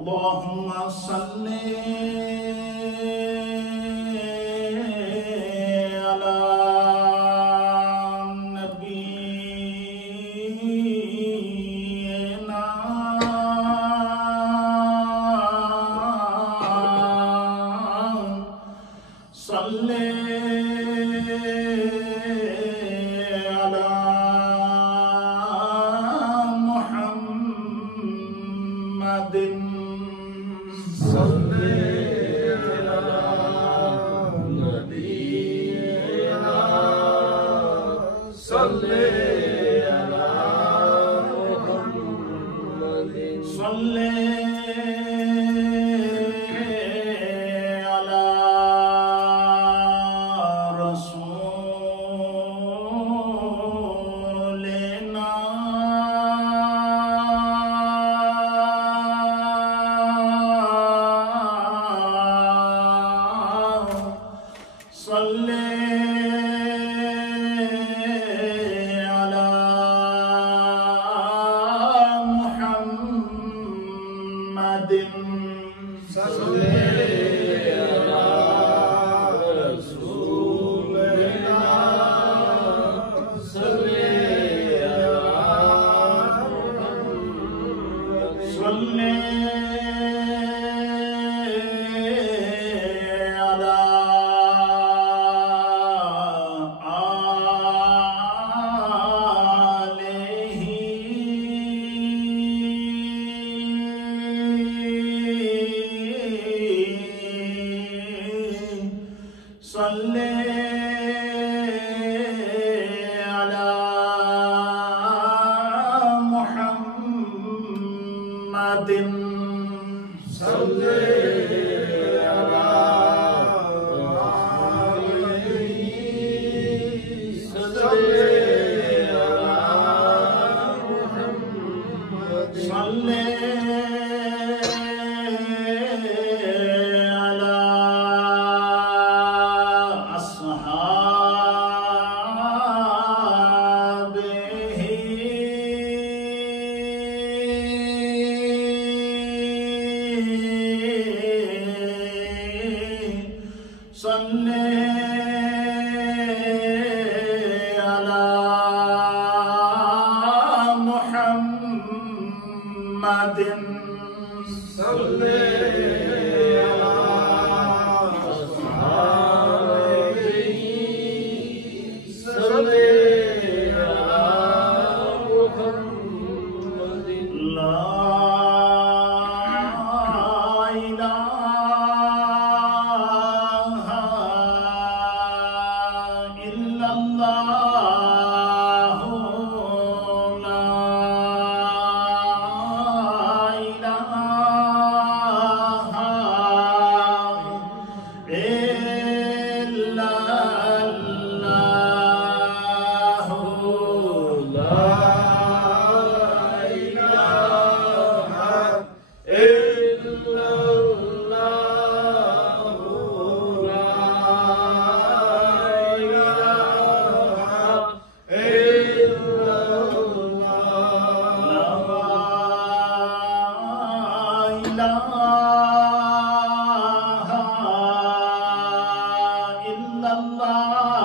اللهم صل على نبينا صل على محمد صل على نبينا صل على محمد صل على رسولنا صل على محمد صل على رسولنا صل على محمد صل على آله صل على محمد صل على صل على محمد صل على أصحابه صل على محمد صل على أصحابه صل على محمد لا إله إلا الله لا إله إلا الله لا إله إلا الله لا إله إلا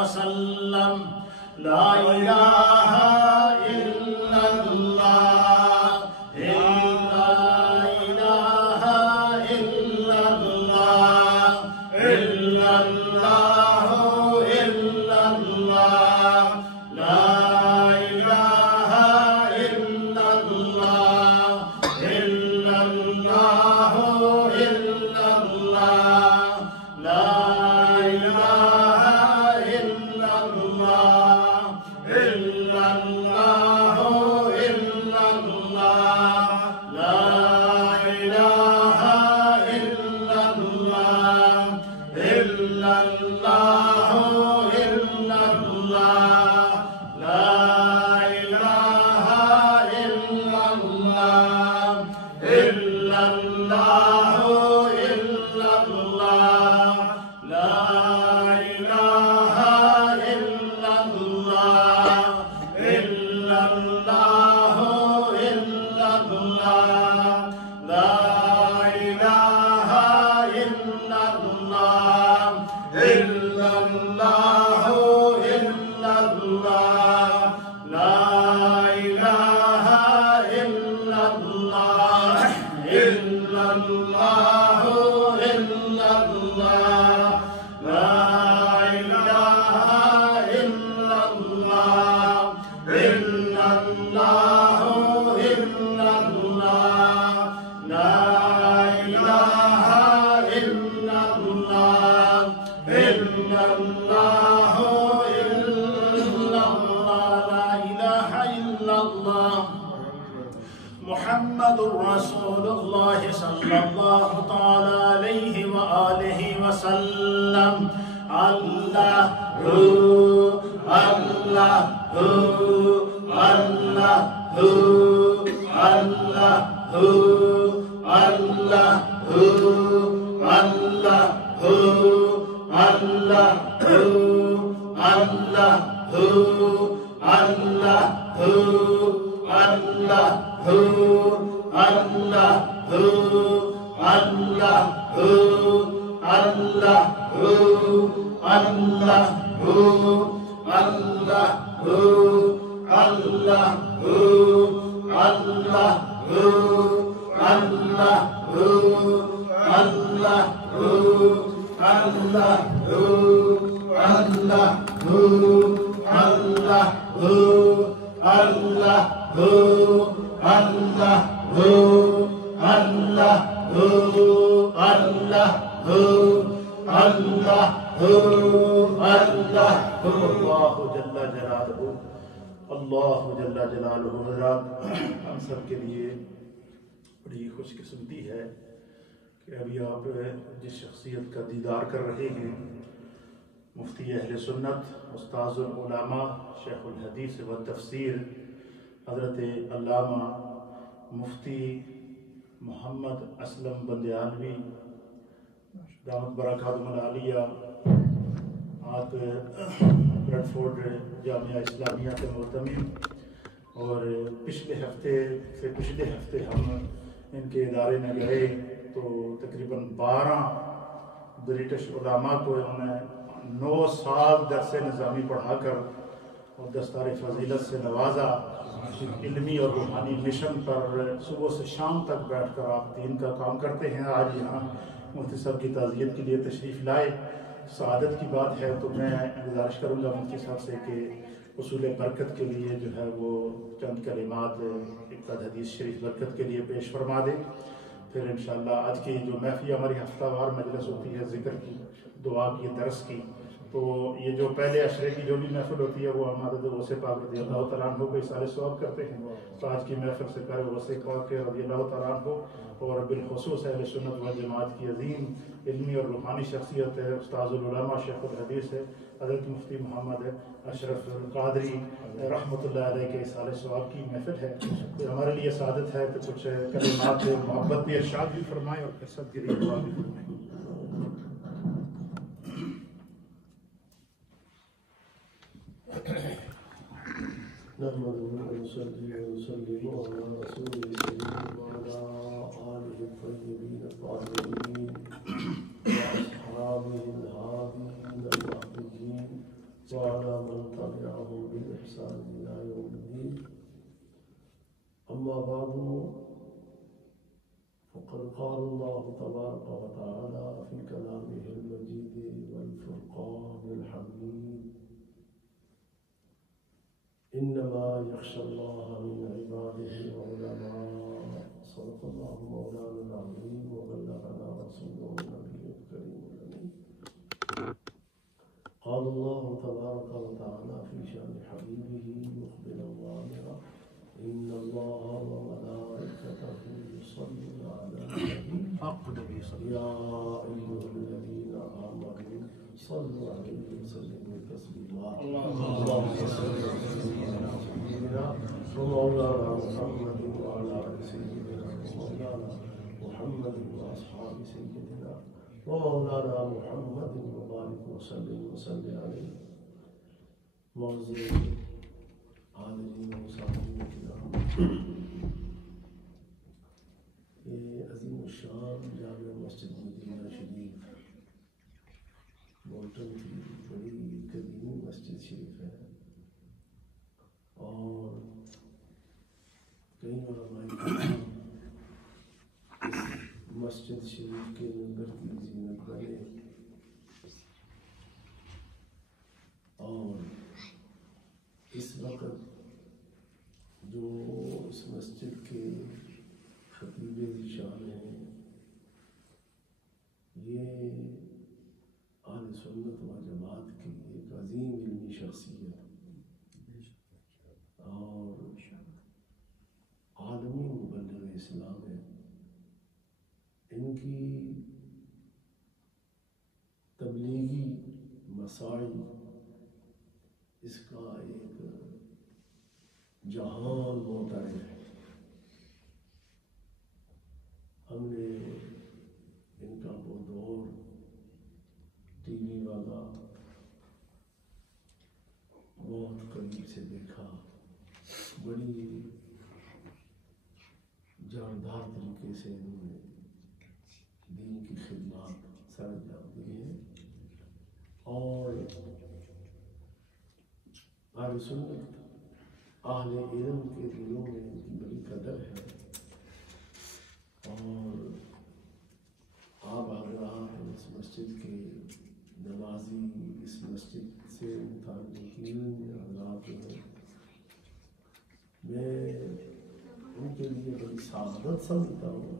وسلم لا إله إلا الله لا إله إلا الله إلا الله إلا الله لا إله إلا الله إلا الله إلا الله لا إله إلا الله إلا الله إلا الله لا إله إلا الله إلا الله إلا الله لا إله إلا الله إلا الله إلا الله لا إله إلا الله إلا الله إلا الله لا إله إلا الله إلا الله إلا الله لا إله إلا الله إلا الله إلا الله لا إله إلا الله إلا الله إلا الله لا إله إلا الله إلا الله إلا الله لا إله إلا الله محمد رسول الله صلى الله تعالى عليه وآله وسلم الله الله الله الله الله الله الله الله الله Allah Allah Allah Allah Allah Allah Allah Allah اللہ جل جلالہ. حضرات، ہم سب کے لیے بڑی خوش قسمتی ہے کہ ابھی آپ جس شخصیت کا دیدار کر رہے ہیں، مفتی اہل سنت، استاذ العلماء، شیخ الحدیث و تفسیر، حضرت علامہ مفتی محمد اسلم بندیالوی دامت برکاتہم العالیہ، آپ بریڈ فورڈ جامعہ اسلامیہ کے معتمد، اور پچھلے ہفتے ہم ان کے ادارے میں گئے تو تقریباً 12 برٹش علماء کو انہوں نے 9 سال درس نظامی پڑھا کر اور دستار فضیلت سے نوازا. علمی اور روحانی مشن پر صبح سے شام تک بیٹھ کر آپ دین کا کام کرتے ہیں. آج یہاں مفتی صاحب کی تعزیت کے لیے تشریف لائے، سعادت کی بات ہے. تو میں گزارش کروں گا مفتی صاحب سے کہ اصول برکت کے لیے جو ہے وہ چند کلمات ایک حدیث شریف برکت کے لیے پیش فرما دیں. پھر انشاءاللہ آج کی جو محفل ہماری ہفتہ وار مجلس ہوتی ہے ذکر کی، دعا کی، درس کی، تو یہ جو پہلے عشرے کی جو بھی محفل ہوتی ہے وہ ہم حضرت غوث پاک رضی اللہ تعالیٰ عنہ کو اصالہ ثواب کرتے ہیں. تو آج کی محفل سے پہلے غوث پاک رضی اللہ تعالیٰ عنہ اور بالخصوص اہل سنت و جماعت کی عظیم علمی اور روحانی شخصیت ہے، استاذ العلماء، شیخ الحدیث ہے، حضرت مفتی محمد اشرف القادری رحمۃ اللہ علیہ کے اصالہ ثواب کی محفل ہے. تو ہمارے لیے سعادت ہے کہ کچھ کلمات محبت بھی ارشاد بھی فرمائیں اور قصت کے لیے دعا بھی فرمائیں. نحمده ونصلي ونسلم على رسوله الكريم وعلى آله الطيبين الطاهرين وأصحابه الهادين المهديين وعلى من تبعهم بإحسان إلى يوم الدين. أما بعد، فقد قال الله تبارك وتعالى في كلامه المجيد والفرقان الحميد: إنما يخشى الله من عباده العلماء. صدق الله مولانا العظيم وبلغنا رسوله النبي الكريم الأمين. قال الله تبارك وتعالى في شأن حبيبه مخبرا وامرا: إن الله وملائكته يصلون على النبي يا أيها الذين آمنوا صلوا عليه وسلموا تسليما. اللهم صل على سيدنا ومولانا محمد وعلى آل سيدنا ومولانا محمد وأصحاب سيدنا ومولانا محمد وبارك وسلم عليه. معزز حاضرین و سامعین کرام، یہ عظیم الشان جامع مسجد مدینہ شریف مولٹن کی بڑی قدیم مسجد شریف ہے، اور کئی علماء کرام اس مسجد شریف کے منبر کی زینت بنے، اور اس وقت جو اس مسجد کے خطیب ذیشان ہیں، یہ اہل سنت و جماعت کی ایک عظیم علمی شخصیت اور عالمی مبلغ اسلام ہے. ان کی تبلیغی مسائل اس کا ایک جہان معترف ہے. ہم نے ان کا وہ دور ٹی وی والا بہت قریب سے دیکھا، بڑی جاندار طریقے سے انہوں نے دین کی خدمات سر انجام دی ہیں، اور اہل سنت اہل علم کے دلوں میں ان کی بڑی قدر ہے. اور آپ حضرات اس مسجد کے نمازی، اس مسجد سے متعلقین حضرات ہیں، میں ان کے لیے بڑی سعادت سمجھتا ہوں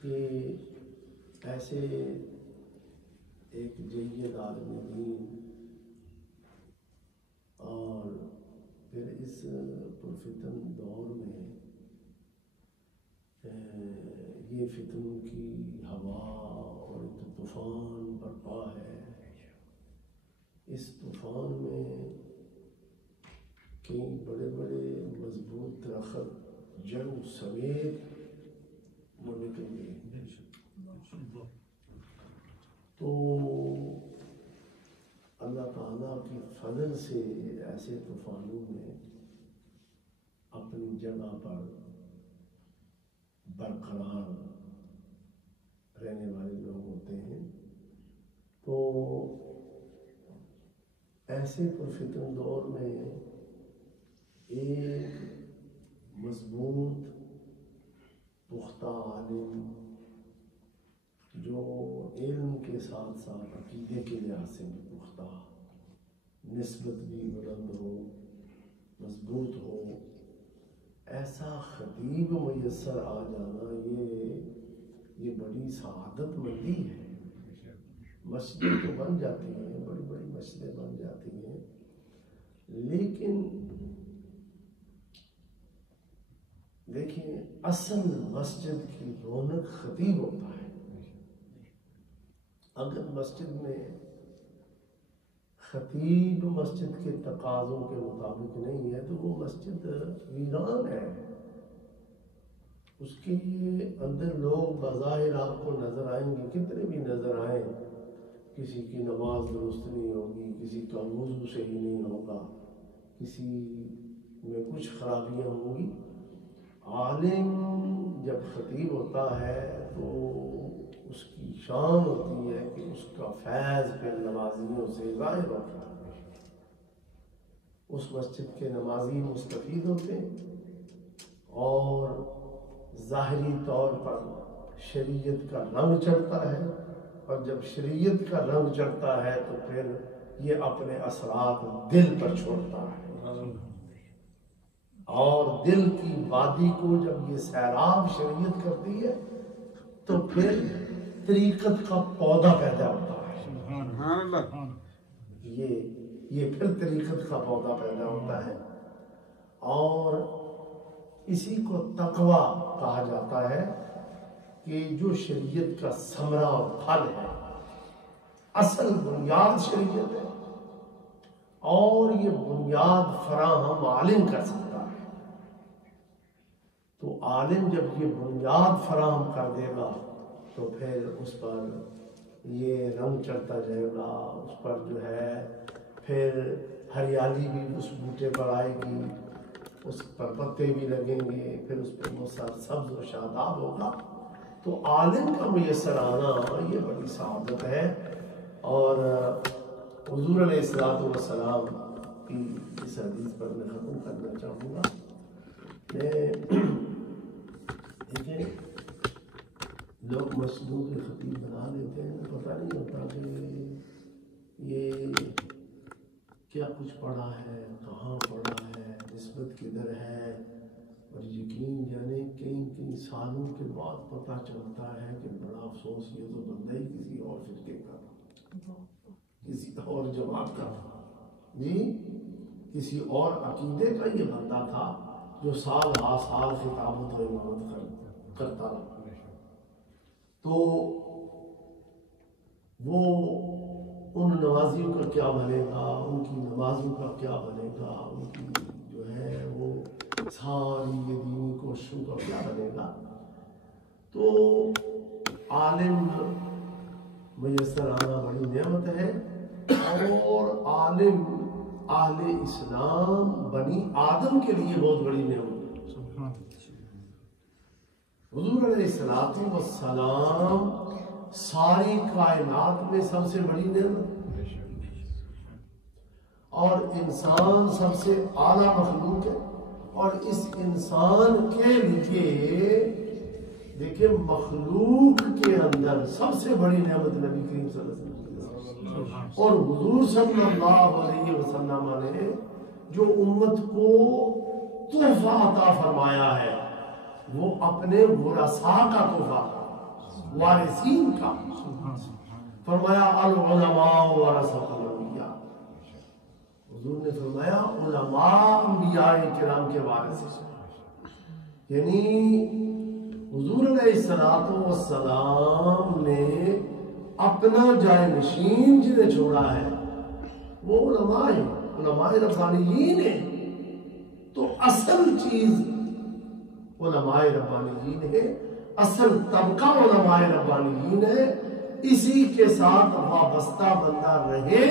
کہ ایسے ایک جید عالم دین اور پھر اس پرفتن دور میں یہ فتنوں کی ہوا اور ایک طوفان برپا ہے. اس طوفان میں کئی بڑے بڑے مضبوط درخت جڑوں سمیت وہ نکل گئے. تو اللہ تعالیٰ کے فضل سے ایسے طوفانوں میں اپنی جگہ پر برقرار رہنے والے لوگ ہوتے ہیں. تو ایسے پرفتن دور میں ایک مضبوط پختہ عالم جو علم کے ساتھ ساتھ عقیدے کے لحاظ سے بھی پختہ، نسبت بھی بلند ہو، مضبوط ہو، ایسا خطیب میسر آ جانا یہ بڑی سعادت مندی ہے. مسجدیں تو بن جاتی ہیں، بڑی بڑی مسجدیں بن جاتی ہیں، لیکن دیکھیں اصل مسجد کی رونق خطیب ہوتا ہے. اگر مسجد میں خطیب مسجد کے تقاضوں کے مطابق نہیں ہے تو وہ مسجد ویران ہے. اس کے اندر لوگ بظاہر آپ کو نظر آئیں گے، کتنے بھی نظر آئیں، کسی کی نماز درست نہیں ہوگی، کسی کا وضو صحیح نہیں ہوگا، کسی میں کچھ خرابیاں ہوں گی. عالم جب خطیب ہوتا ہے تو اس کی شان ہوتی ہے کہ اس کا فیض پھر نمازیوں سے ظاہر ہوتا ہے. اس مسجد کے نمازی مستفید ہوتے ہیں اور ظاہری طور پر شریعت کا رنگ چڑھتا ہے، اور جب شریعت کا رنگ چڑھتا ہے تو پھر یہ اپنے اثرات دل پر چھوڑتا ہے، اور دل کی وادی کو جب یہ سیراب شریعت کرتی ہے تو پھر طریقت کا پودا پیدا ہوتا ہے. یہ پھر طریقت کا پودا پیدا ہوتا ہے، اور اسی کو تقوی کہا جاتا ہے کہ جو شریعت کا ثمرہ اور پھل ہے. اصل بنیاد شریعت ہے، اور یہ بنیاد فراہم عالم کر سکتا ہے. تو عالم جب یہ بنیاد فراہم کر دے گا تو پھر اس پر یہ رنگ چڑھتا جائے گا، اس پر جو ہے پھر ہریالی بھی اس بوٹے پر آئے گی، اس پر پتے بھی لگیں گے، پھر اس پہ وہ سبز و شاداب ہوگا. تو عالم کا میسر آنا یہ بڑی سعادت ہے. اور حضور علیہ الصلوۃ والسلام کی اس حدیث پر میں ختم کرنا چاہوں گا. دیکھیں لوگ مسجدوں کے خطیب بنا لیتے ہیں، پتہ نہیں ہوتا کہ یہ کیا کچھ پڑھا ہے، کہاں پڑھا ہے، نسبت کدھر ہے. اور یقین جانے کئی سالوں کے بعد پتہ چلتا ہے کہ بڑا افسوس، یہ تو بندہ ہی کسی اور فرقے کا تھا، کسی اور جماعت کا تھا، جی کسی اور عقیدے کا یہ بندہ تھا جو سال ہا سال خطابت و امامت کرتا رہا. تو وہ ان نمازیوں کا کیا بنے گا، ان کی نمازوں کا کیا بنے گا، ان کی جو ہے وہ ساری یہ دینی کوششوں کا کیا بنے گا. تو عالم میسر آنا بڑی نعمت ہے، اور عالم اہل اسلام بنی آدم کے لیے بہت بڑی نعمت ہے. حضور علیہ الصلوۃ والسلام ساری کائنات میں سب سے بڑی نعمت، اور انسان سب سے اعلیٰ مخلوق ہے. اور اس انسان کے لیے دیکھیں مخلوق کے اندر سب سے بڑی نعمت نبی کریم صلی اللہ علیہ وسلم، اور حضور صلی اللہ علیہ وسلم نے جو امت کو تحفہ عطا فرمایا ہے وہ اپنے ورثاء کا تحفہ، وارثین کا. فرمایا العلماء ورثۃ الانبیاء. حضور نے فرمایا علماء انبیاء کرام کے وارث ہیں. یعنی حضور علیہ الصلوۃ والسلام نے اپنا جائے نشین جنہیں چھوڑا ہے وہ علماء ہیں، علماء ربانیین ہیں. تو اصل چیز علماء ربانیین ہے، اصل طبقہ علماء ربانیین ہے. اسی کے ساتھ وابستہ بندہ رہے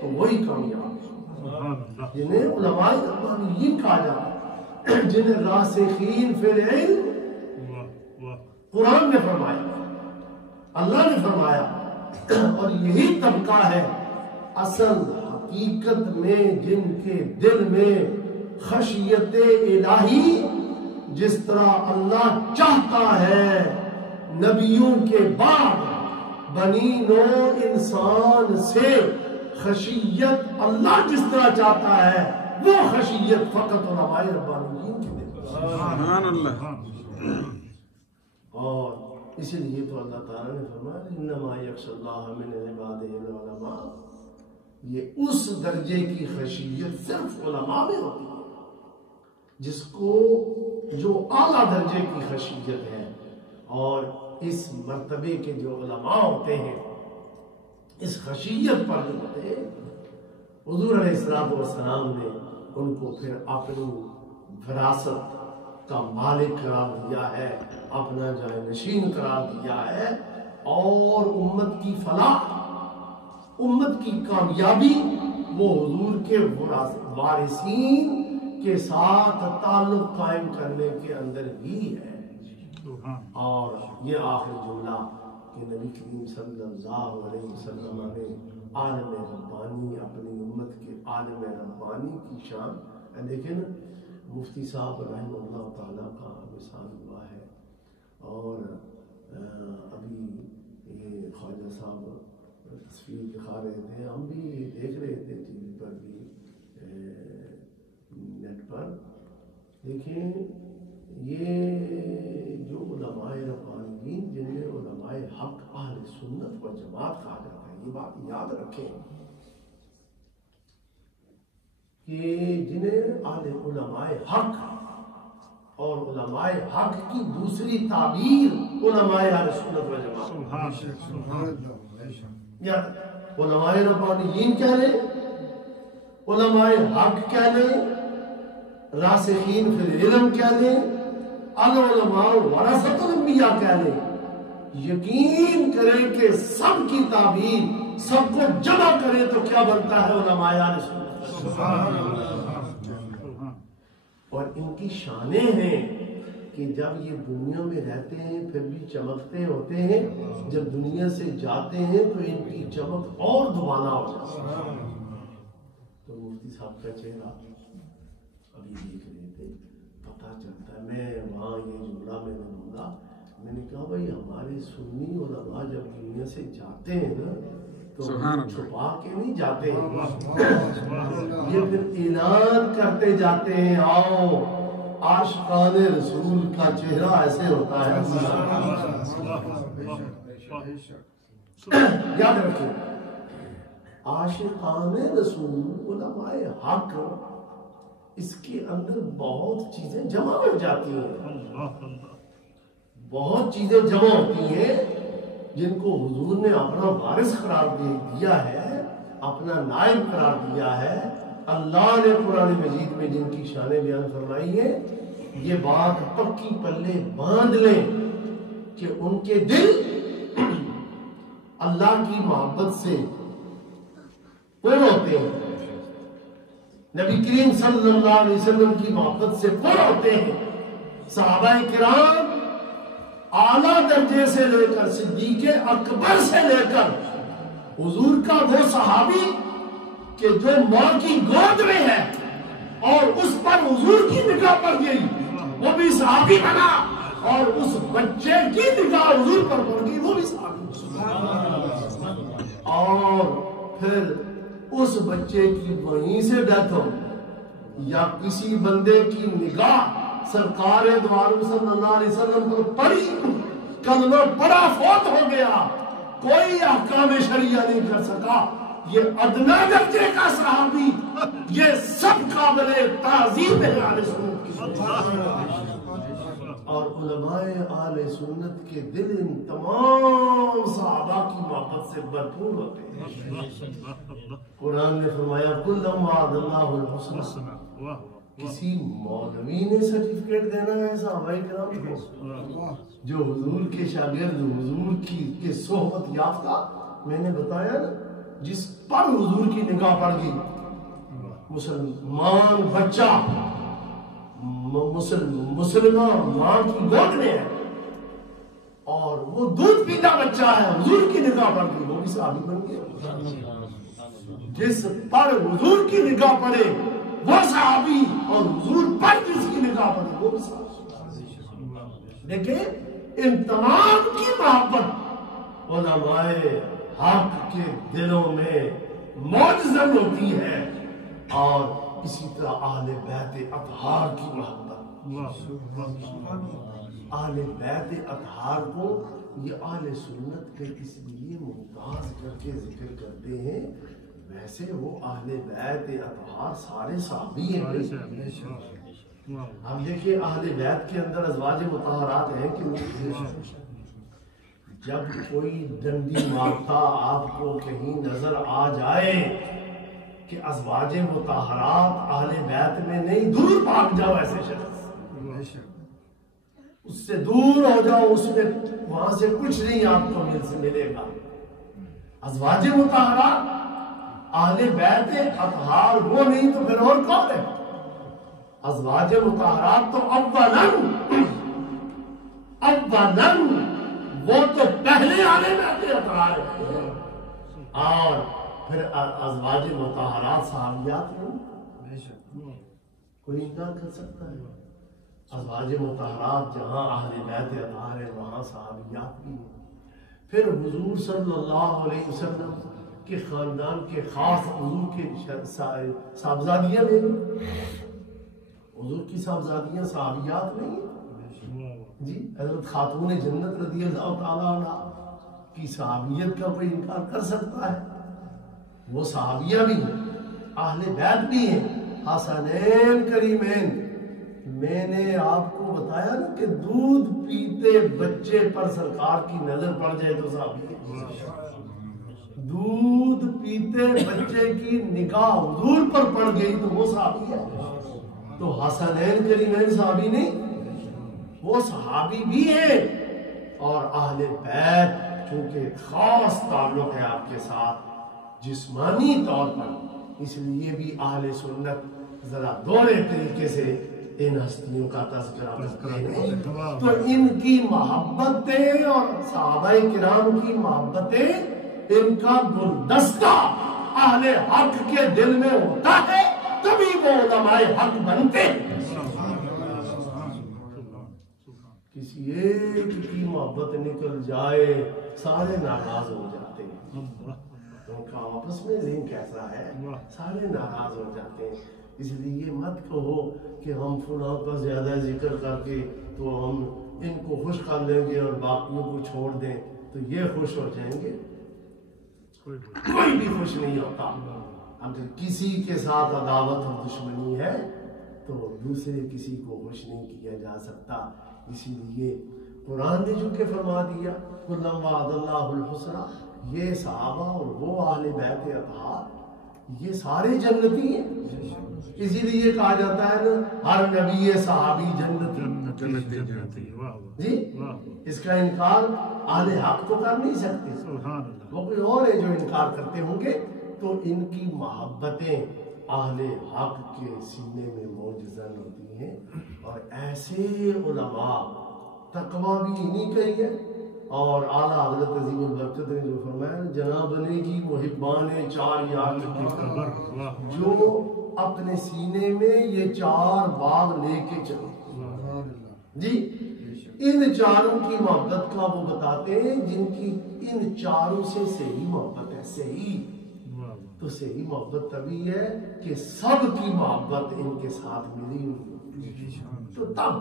تو وہی کامیاب، جنہیں علماء ربانیین کہا جاتا ہے، جنہیں راسخین فی العلم قرآن نے فرمایا، اللہ نے فرمایا. اور یہی طبقہ ہے اصل حقیقت میں جن کے دل میں خشیت الہی، جس طرح اللہ چاہتا ہے نبیوں کے بعد بنی نو انسان سے خشیت اللہ جس طرح چاہتا ہے، وہ خشیت فقط علماء ربانیین کے دل میں. سبحان اللہ. اور اسی لیے تو اللہ تعالیٰ نے فرمایا انما یخشی اللہ من عبادہ العلماء. یہ اس درجے کی خشیت صرف علماء میں ہوتی ہے جس کو جو اعلیٰ درجے کی خشیت ہے. اور اس مرتبے کے جو علماء ہوتے ہیں اس خشیت پر جو ہوتے ہیں، حضور علیہ الصلوۃ والسلام نے ان کو پھر اپنی وراثت کا مالک قرار دیا ہے، اپنا جائے نشین قرار دیا ہے. اور امت کی فلاح، امت کی کامیابی وہ حضور کے وارثین کے ساتھ تعلق قائم کرنے کے اندر ہی ہے. اور یہ آخر جملہ کہ نبی کریم صلی اللہ علیہ وسلم نے عالم ربانی، اپنی امت کے عالم ربانی کی شان لیکن مفتی صاحب رحمہ اللہ تعالیٰ کا وصال ہوا ہے، اور ابھی یہ خواجہ صاحب تصویر دکھا رہے تھے، ہم بھی دیکھ رہے تھے ٹی وی پر بھی نیٹ پر۔ دیکھیں یہ جو علماء ربانیین جن میں علماء حق اہل سنت و جماعت کہا جاتا ہے، یہ بات یاد رکھیں کہ جنہیں علماء حق اور علماء حق کی دوسری تعبیر علماء اہل سنت و جماعت، یا علماء ربانیین کہہ لیں، علماء حق کہہ لیں، راسخین فی العلم کہہ لیں، العلماء ورثۃ الانبیاء کہہ لیں، یقین کریں کہ سب کی تعبیر سب کو جمع کریں تو کیا بنتا ہے علماء اہل سنت۔ اور ان کی شانیں ہیں کہ جب یہ دنیا میں رہتے ہیں پھر بھی چمکتے ہوتے ہیں، جب دنیا سے جاتے ہیں تو ان کی چمک اور دوبارہ ہو جاتی ہے۔ تو مفتی صاحب کا چہرہ ابھی دیکھ رہے تھے، پتہ چلتا ہے، میں وہاں یہ جملہ میں نے بولا، میں نے کہا بھائی ہمارے سنی علماء جب دنیا سے جاتے ہیں نا تو چھپا کے نہیں جاتے ہیں، یہ پھر اعلان کرتے جاتے ہیں، آؤ عاشقان رسول کا چہرہ ایسے ہوتا ہے۔ یاد رکھیں عاشقان رسول علماء حق، اس کے اندر بہت چیزیں جمع ہو جاتی ہیں، بہت چیزیں جمع ہوتی ہیں جن کو حضور نے اپنا وارث قرار دیا ہے، اپنا نائب قرار دیا ہے۔ اللہ نے قرآن مجید میں جن کی شانیں بیان فرمائی ہیں، یہ بات پکی پلے باندھ لیں کہ ان کے دل اللہ کی محبت سے پر ہوتے ہیں، نبی کریم صلی اللہ علیہ وسلم کی محبت سے پر ہوتے ہیں۔ صحابہ کرام اعلیٰ درجے سے لے کر صدیق اکبر سے لے کر حضور کا وہ صحابی کہ جو ماں کی گود میں ہے اور اس پر حضور کی نگاہ پڑ گئی، وہ بھی صحابی بنا، اور اس بچے کی نگاہ حضور پر پڑ گئی، وہ بھی صحابی، اور پھر اس بچے کی وہیں سے ڈیتھ ہو، یا کسی بندے کی نگاہ سرکار دو عالم صلی اللہ علیہ وسلم پر پڑی، کلمہ پڑا، فوت ہو گیا، کوئی احکام شریعہ نہیں کر سکا، یہ ادنا درجے کا صحابی، یہ سب قابل تعظیم ہے اہل سنت کی۔ اور علماء اہل سنت کے دل ان تمام صحابہ کی محبت سے بھرپور ہوتے ہیں۔ قرآن نے فرمایا کلم وعد اللہ الحسنى، کسی مولوی نے سرٹیفکیٹ دینا ہے صحابہ کرام کو جو حضور کے شاگرد، حضور کی صحبت یافتہ، میں نے بتایا نا، جس پر حضور کی نگاہ پڑ گئی، مسلمان بچہ، مسلمان ماں کی گود میں ہے اور وہ دودھ پیتا بچہ ہے، حضور کی نگاہ پڑ گئی، وہ بھی صحابی بن گیا۔ جس پر حضور کی نگاہ پڑے وہ صحابی، اور حضور پر جس کی نگاہ پڑے وہ بھی صحابی۔ دیکھیں ان تمام کی محبت علماء حق کے دلوں میں موجزن ہوتی ہے، اور اسی طرح اہل بیت اطہار کی محبت، اہل بیت اطہار کو یہ اہل سنت کے اس لیے ممتاز کر کے ذکر کرتے ہیں، ویسے وہ اہل بیت اطہار سارے صحابی ہیں۔ ہم دیکھیں اہل بیت کے اندر ازواج مطہرات ہیں کہ جب کوئی ڈنڈی مارتا آپ کو کہیں نظر آ جائے کہ ازواج مطہرات اہل بیت میں نہیں، دور بھاگ جاؤ ایسے شخص، اس سے دور ہو جاؤ، اس میں وہاں سے کچھ نہیں آپ کو ملے گا۔ ازواج مطہرات اہل بیت اطہار وہ نہیں تو پھر اور کون ہے؟ ازواج مطہرات تو اولاً وہ تو پہلے آنے میں اطہار ہیں، اور پھر ازواج مطہرات صحابیات نہیں، کوئی انکار کر سکتا ہے؟ ازواج مطہرات جہاں اہل بیت اطہار ہیں وہاں صحابیات بھی ہیں۔ پھر حضور صلی اللہ علیہ وسلم کے خاندان کے خاص حضور کے صاحبزادیاں نہیں، حضور کی صاحبزادیاں صحابیات نہیں ہیں جی۔ حضرت خاتون جنت رضی اللہ تعالیٰ عنہ کی صحابیت کا کوئی انکار کر سکتا ہے؟ وہ صحابیہ بھی ہیں، اہل بیت بھی ہیں، حسنین کریمین۔ میں نے آپ کو بتایا نا کہ دودھ پیتے بچے پر سرکار کی نظر پڑ جائے تو صحابی ہے، دودھ پیتے بچے کی نگاہ حضور پر پڑ گئی تو وہ صحابی ہے۔ تو حسنین کریمین صحابی نہیں، وہ صحابی بھی ہیں۔ اور اہل بیت چونکہ خاص تعلق ہے آپ کے ساتھ جسمانی طور پر، اس لیے بھی اہل سنت ذرا دوہرے طریقے سے ان ہستیوں کا تذکرہ کرتے ہیں۔ تو ان کی محبتیں اور صحابہ کرام کی محبتیں، ان کا گلدستہ اہل حق کے دل میں ہوتا ہے، تبھی وہ علماء حق بنتے ہیں۔ کسی ایک کی محبت نکل جائے سارے ناراض ہو جاتے ہیں، ان کا آپس میں لنک ایسا ہے، سارے ناراض ہو جاتے ہیں۔ اس لیے مت کہو کہ ہم فلاں کا زیادہ ذکر کر کے تو ہم ان کو خوش کر لیں گے اور باقیوں کو چھوڑ دیں تو یہ خوش ہو جائیں گے، کوئی بھی خوش نہیں ہوتا۔ اگر کسی کے ساتھ عداوت اور دشمنی ہے تو دوسرے کسی کو خوش نہیں کیا جا سکتا۔ اسی لیے قرآن نے جو کہ فرما دیا کلم وعد اللہ الحسنى، یہ صحابہ اور وہ اہل بیت اطہار یہ سارے جنتی ہیں۔ اسی لیے کہا جاتا ہے نا ہر نبی صحابی جنتی جی، اس کا انکار اہل حق تو کر نہیں سکتے، وہ کوئی اور ہے جو انکار کرتے ہوں گے۔ تو ان کی محبتیں اہل حق کے سینے میں موجزن ہوتی ہیں، اور ایسے علماء تقویٰ بھی انہی کا ہی ہے۔ اور اعلیٰ حضرت عظیم البرکت نے جو فرمایا جنا بنے گی محبان چار یار کی خبر، جو اپنے سینے میں یہ چار باغ لے کے چلو جی۔ ان چاروں کی محبت کا وہ بتاتے ہیں جن کی ان چاروں سے صحیح محبت ہے۔ صحیح تو صحیح محبت تبھی ہے کہ سب کی محبت ان کے ساتھ ملی ہوئی، تو تب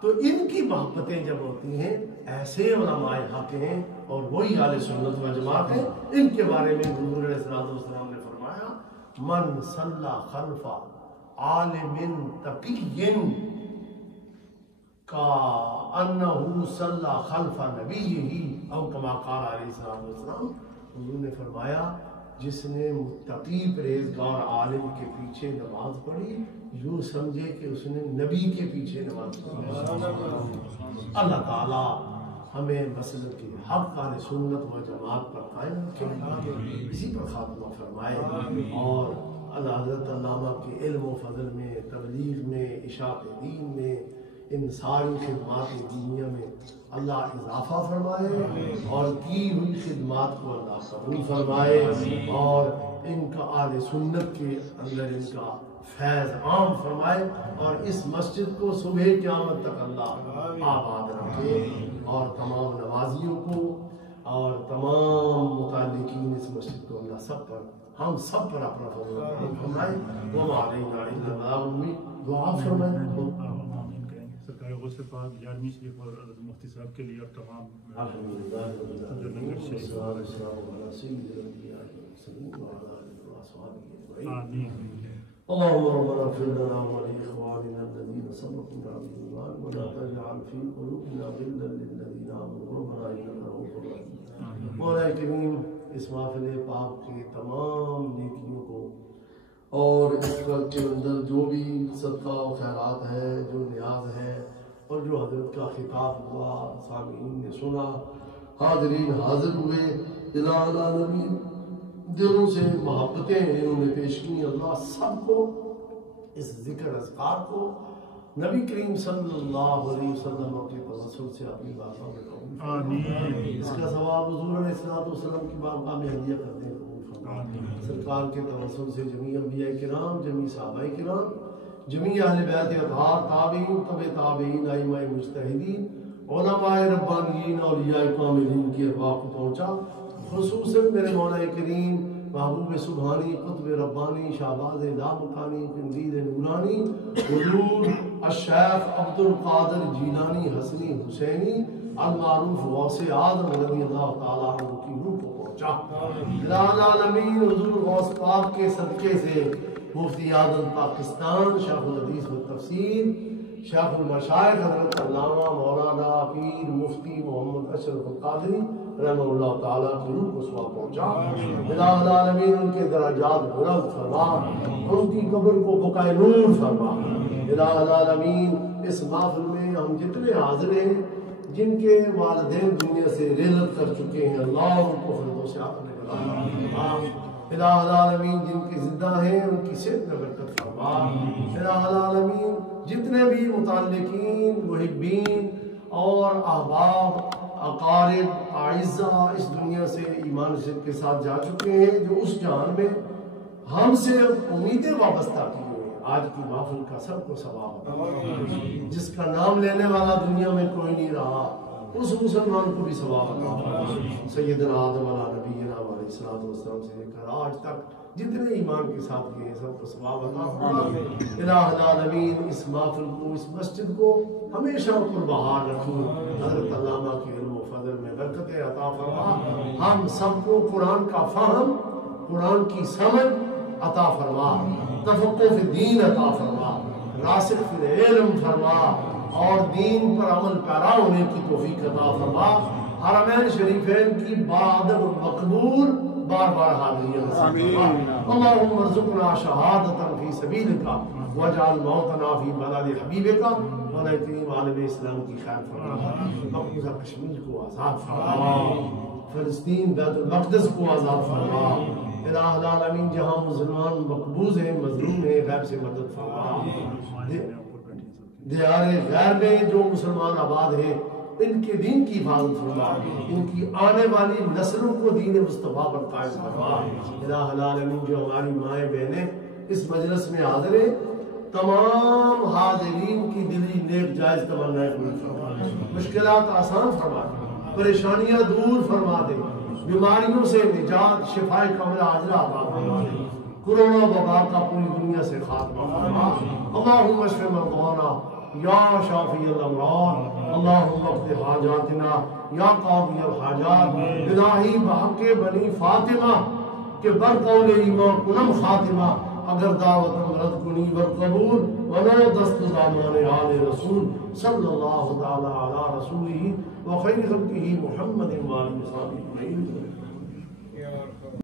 تو ان کی محبتیں جب ہوتی ہیں، ایسے علماء حق ہیں اور وہی اہل سنت و جماعت ہیں۔ ان کے بارے میں حضور علیہ السلام نے فرمایا من صلی خلف عالم تقی کا انہ صلی خلف نبیہ او کما قال علیہ السلام۔ حضور نے فرمایا جس نے متقی پرہیزگار عالم کے پیچھے نماز پڑھی یوں سمجھے کہ اس نے نبی کے پیچھے نماز پڑھی۔ اللہ تعالیٰ ہمیں مسلک کے حق اہل سنت و جماعت پر قائم رکھے، اسی پر خاتمہ فرمائے، اور اللہ حضرت علامہ کے علم و فضل میں، تبلیغ میں، اشاعت دین میں، ان ساری خدمات دینیا میں اللہ اضافہ فرمائے، اور کی ہوئی خدمات کو اللہ قبول فرمائے، اور ان کا اہل سنت کے اندر ان کا فیض عام فرمائے، اور اس مسجد کو صبح قیامت تک اللہ آباد رکھے، اور تمام نمازیوں کو اور تمام متعلقین اس مسجد کو اللہ سب پر، ہم سب پر اپنا فضل و کرم فرمائے۔ وما علینا الا البلاغ المبین۔ دعا فرمائے۔ سرکار غوث پاک 11ویں شریف اور مفتی صاحب کے لیے اور تمام اللهم ربنا اغفر لنا ولإخواننا الذين سبقونا بالإيمان ولا تجعل في قلوبنا غلا للذين آمنوا ربنا إنك رؤوف رحيم۔ مولا کریم اس محفل پاک کے تمام نیکیوں کو اور اس وقت کے اندر جو بھی صدقہ و خیرات ہے، جو نیاز ہے، اور جو حضرت کا خطاب ہوا سامعین نے سنا، حاضرین حاضر ہوئے، الہ نبی دلوں سے محبتیں انہوں نے پیش کی، اللہ سب کو اس ذکر اذکار کو نبی کریم صلی اللہ علیہ وسلم کے توسل سے اپنی باتوں میں قبول فرما۔ آمین۔ اس کا ثواب حضور علیہ الصلوۃ والسلام کی بارگاہ میں ہدیہ کرتے ہیں قبول فرما۔ سرکار کے توسل سے جمیع انبیاء کرام، جمیع صحابہ کرام، جمیع اہل بیت اطہار، تابعین، تبع تابعین، ائمہ مجتہدین، علماء ربانیین، اولیاء کاملین کی ارواح کو پہنچا، خصوصاً میرے مولا کریم محبوب سبحانی، قطب ربانی، شہباز لامکانی، قندیل نورانی، حضور الشیخ عبد القادر جیلانی حسنی حسینی المعروف غوث اعظم رضی اللہ تعالیٰ عنہ کی روح کو پہنچا۔ الہ العالمین حضور غوث پاک کے صدقے سے مفتی اعظم پاکستان، شیخ الحدیث والتفسیر، شیخ المشائخ حضرت علامہ مولانا پیر مفتی محمد اشرف القادری رحمہ اللہ تعالیٰ کی روح کو ثواب پہنچا۔ الہ العالمین ان کے درجات بلند فرما، ان کی قبر کو بقائے نور فرما۔ الہ العالمین اس محفل میں ہم جتنے حاضر ہیں جن کے والدین دنیا سے رحلت کر چکے ہیں، اللہ ان کو فردوس اعلیٰ میں فرما۔ الہ العالمین جن کی زندہ ہیں ان کی صحت میں برکت فرما۔ الہ العالمین جتنے بھی متعلقین، محبین اور احباب، اقارب، اعزاء اس دنیا سے ایمان کے ساتھ جا چکے ہیں، جو اس جہان میں ہم سے امیدیں وابستہ کی ہوئی ہیں، آج کی محفل کا سب کو ثواب عطا۔ جس کا نام لینے والا دنیا میں کوئی نہیں رہا، اس مسلمان کو بھی ثواب عطا۔ سیدنا آدم علیہ نبینا علیہ الصلوۃ والسلام سے لے کر آج تک جتنے ایمان کے ساتھ گئے سب کو ثواب عطا فرما۔ الہ العالمین اس محفل کو، اس مسجد کو ہمیشہ پربہار رکھو، حضرت علامہ کے علم و فضل میں برکت عطا فرما۔ ہم سب کو قرآن کا فہم، قرآن کی سمجھ عطا فرما، تفقہ فی دین عطا فرما، راسخ فی علم فرما، اور دین پر عمل پیرا ہونے کی توفیق عطا فرما۔ حرمین شریفین کی بادب مقبول بار بار حاضریاں نصیب فرما۔ اللہم ارزقنا شہادتا فی سبیلک واجعل موتنا فی بلد حبیبک۔ مولا کریم عالم اسلام کی خیر فرما، مقبوضہ کشمیر کو آزاد فرما، فلسطین بیت المقدس کو آزاد فرما۔ الہ العالمین جہاں مسلمان مقبوض ہیں، مظلوم ہیں، غیب سے مدد فرما۔ دیار غیر میں جو مسلمان آباد ہیں ان کے دین کی حفاظت فرما، ان کی آنے والی نسلوں کو دین مصطفیٰ پر قائم فرما۔ الہ العالمین جو ہماری مائیں بہنیں اس مجلس میں حاضر ہیں، تمام حاضرین کی دلی نیک جائز تمنائیں پوری فرما، مشکلات آسان فرما، پریشانیاں دور فرما دے، بیماریوں سے نجات، شفائے کاملہ عاجلہ عطا فرما دے، کورونا وبا کا پوری دنیا سے خاتمہ فرما۔ اللہم اشف مرضانا یا شافی الامراض، اللہم اقض حاجاتنا یا قاضی الحاجات۔ الہی بحق بنی فاطمہ کہ برقول ایمان کنم خاتمہ، اگر دعوت رد کنی برقبول ولو دست زامان آل رسول صلی اللہ تعالی علی رسولہ و خیر خلقہ محمد و آلہ وصحبہ اجمعین۔